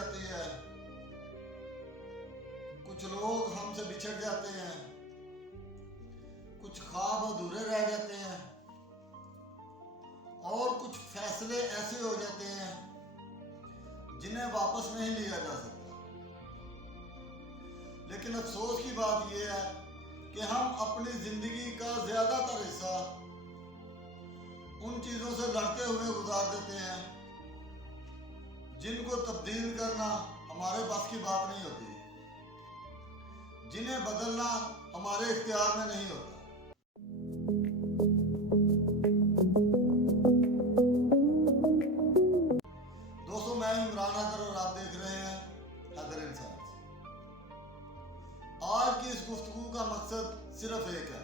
जाती है, कुछ लोग हमसे बिछड़ जाते हैं, कुछ ख्वाब अधूरे रह जाते हैं और कुछ फैसले ऐसे हो जाते हैं जिन्हें वापस नहीं लिया जा सकता। लेकिन अफसोस की बात यह है कि हम अपनी जिंदगी का ज्यादातर हिस्सा उन चीजों से लड़ते हुए गुजार देते हैं जिनको तब्दील करना हमारे बस की बात नहीं होती, जिन्हें बदलना हमारे इख्तियार में नहीं होता। दोस्तों, मैं इमरान हैदर और आप देख रहे हैं हैदर इंसान। आज की इस गुफ्तगू का मकसद सिर्फ एक है,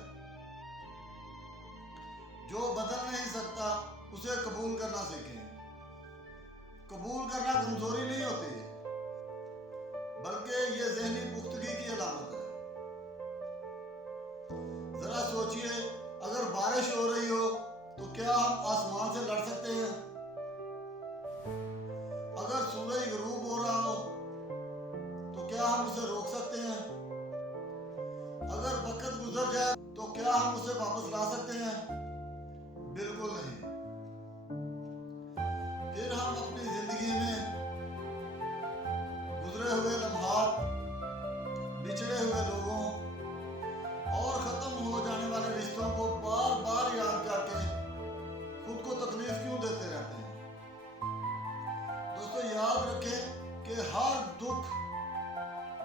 जो बदल नहीं सकता उसे कबूल करना सीखें। कबूल करना कमजोरी नहीं होती, बल्कि ये ज़हनी पुख्तगी की अलामत है। जरा सोचिए, अगर बारिश हो रही हो तो क्या हम आसमान से लड़ सकते हैं? अगर सूरज गरूब हो रहा हो तो क्या हम उसे रोक सकते हैं? अगर वक्त गुजर जाए तो क्या हम उसे वापस ला सकते हैं? बिल्कुल नहीं। फिर हम अपनी जिंदगी में गुजरे हुए लम्हात, बिछड़े हुए लोगों और खत्म हो जाने वाले रिश्तों को बार बार याद करके खुद को तकलीफ क्यों देते रहते हैं? दोस्तों, याद रखें कि हर दुख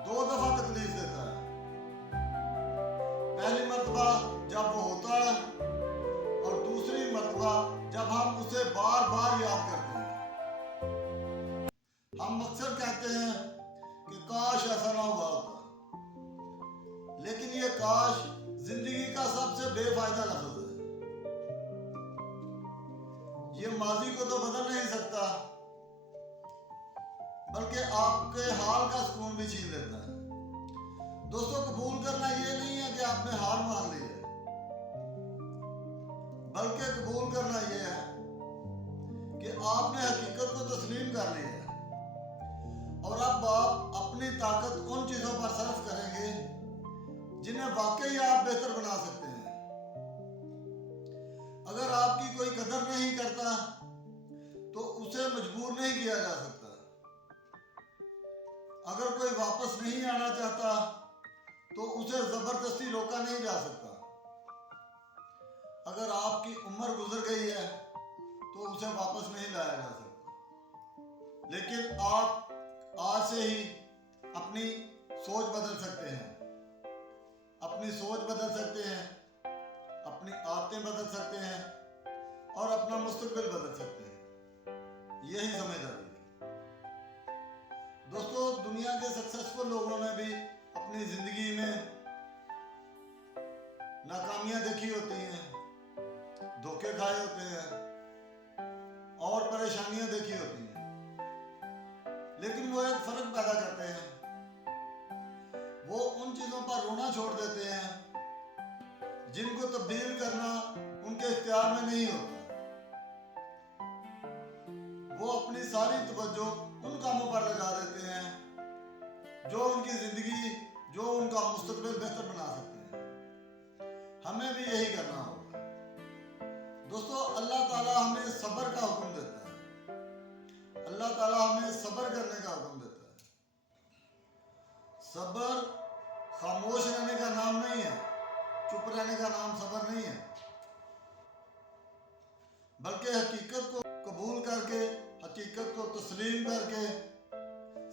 2 दफा तकलीफ देता है। पहली मर्तबा जब वो होता है और दूसरी मर्तबा जब हम उसे बार बार याद करते हैं। हम अक्सर कहते हैं कि काश ऐसा ना हुआ होता, लेकिन ये काश जिंदगी का सबसे बेफायदा लफ्ज है। ये माजी को तो बदल नहीं सकता, बल्कि आपके हाल का सुकून भी छीन लेता है। दोस्तों, कबूल करना ये नहीं है कि आपने हार मान ली है, बल्कि कबूल करना ये है कि आपने हकीकत को तस्लीम कर लिया है और अब आप अपनी ताकत उन चीजों पर सर्फ करेंगे जिन्हें वाकई आप बेहतर बना सकते हैं। अगर आपकी कोई कदर नहीं करता तो उसे मजबूर नहीं किया जा सकता। अगर कोई वापस नहीं आना चाहता तो उसे जबरदस्ती रोका नहीं जा सकता। अगर आपकी उम्र गुजर गई है तो उसे वापस नहीं लाया जा सकता। लेकिन आप आज से ही अपनी सोच बदल सकते हैं, अपनी सोच बदल सकते हैं, अपनी आदतें बदल सकते हैं और अपना मुस्तकबिल बदल सकते हैं। यही समझदारी है। दोस्तों, दुनिया के सक्सेसफुल लोगों ने भी अपनी जिंदगी में नाकामियां देखी होती हैं, धोखे खाए होते हैं और परेशानियां देखी होती हैं, लेकिन वो एक फर्क पैदा करते हैं। वो उन चीजों पर रोना छोड़ देते हैं जिनको तब्दील करना उनके इख्तियार में नहीं होता। वो अपनी सारी तवज्जो उन कामों पर लगा देते हैं जो उनकी जिंदगी, जो उनका मुस्तकबिल बेहतर बना सकते हैं। हमें भी यही करना होगा। दोस्तों, अल्लाह ताला हमें सब्र का हुक्म देता है। अल्लाह ताला हमें सब्र करने का हुक्म देता है। सब्र खामोश रहने का नाम नहीं है, चुप रहने का नाम सब्र नहीं है, बल्कि हकीकत को कबूल करके, हकीकत को तस्लीम करके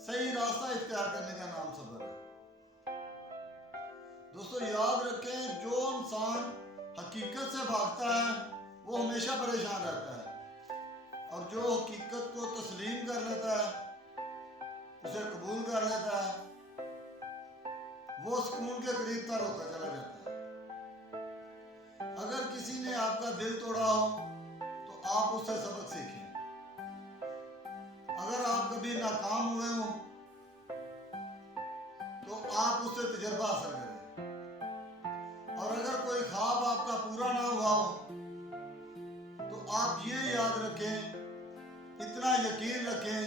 सही रास्ता इख्तियार करने का नाम सब्र है। दोस्तों, याद रखें, जो इंसान हकीकत से भागता है वो हमेशा परेशान रहता है, और जो हकीकत को तस्लीम कर लेता है, उसे कबूल कर लेता है, वो सुकून के करीब तर होता चला जाता है। अगर किसी ने आपका दिल तोड़ा हो तो आप उससे सबक सीखें। अगर आप कभी नाकाम हुए हो तो आप उससे तजर्बा हासिल करें। और अगर कोई ख्वाब आपका पूरा ना हुआ हो तो आप ये याद रखें, इतना यकीन रखें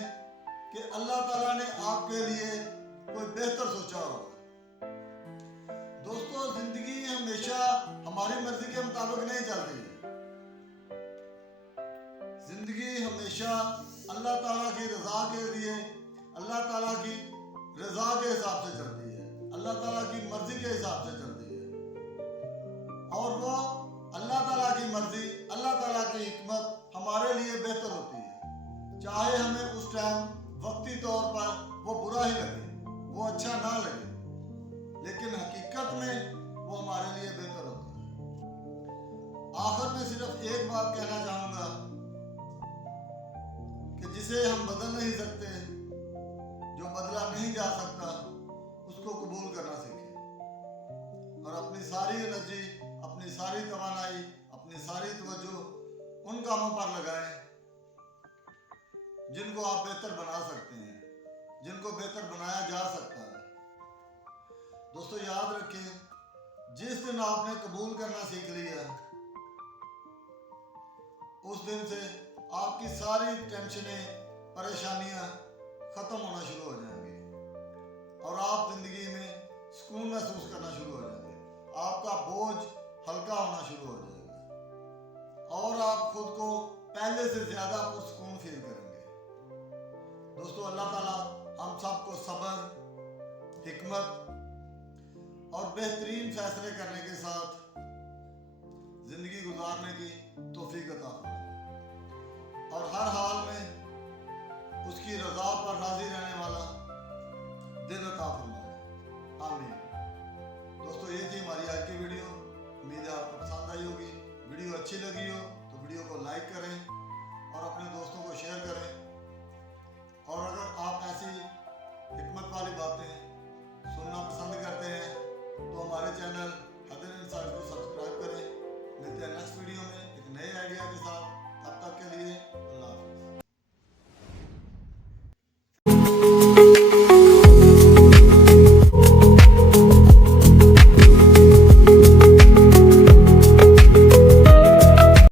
कि अल्लाह ताला ने आपके लिए कोई बेहतर सोचा होगा। दोस्तों, जिंदगी हमेशा हमारी मर्जी के मुताबिक नहीं चलती है। जिंदगी हमेशा अल्लाह ताला की रजा के लिए, अल्लाह ताला की रजा के हिसाब से चलती है, अल्लाह ताला की मर्जी के हिसाब से चलती है। और वो अल्लाह ताला की मर्जी, अल्लाह ताला की हिकमत हमारे लिए बेहतर होती है। चाहे हमें उस टाइम वक्ती तौर पर वो बुरा ही लगे, वो अच्छा ना लगे, लेकिन हकीकत में वो हमारे लिए बेहतर होता है। आखिर में सिर्फ एक बात कहना चाहूंगा कि जिसे हम बदल नहीं सकते, जो बदला नहीं जा सकता, उसको कबूल करना सीखें और अपनी सारी एनर्जी, अपनी सारी तवानाई, अपनी सारी तवज्जो उन कामों पर लगाएं जिनको आप बेहतर बना सकते हैं, जिनको बेहतर बनाया जा सकता है। दोस्तों, याद रखें, जिस दिन आपने कबूल करना सीख लिया, उस दिन से आपकी सारी टेंशनें, परेशानियां खत्म होना शुरू हो जाएंगी और आप जिंदगी में सुकून महसूस करना शुरू हो जाएंगे। आपका बोझ हल्का होना शुरू हो जाएगा और आप खुद को पहले से ज्यादा पुरसुकून फील करेंगे। दोस्तों, अल्लाह ताला हम सबको सब्र, हिकमत और बेहतरीन फैसले करने के साथ जिंदगी गुजारने की तौफीक अता फरमाए।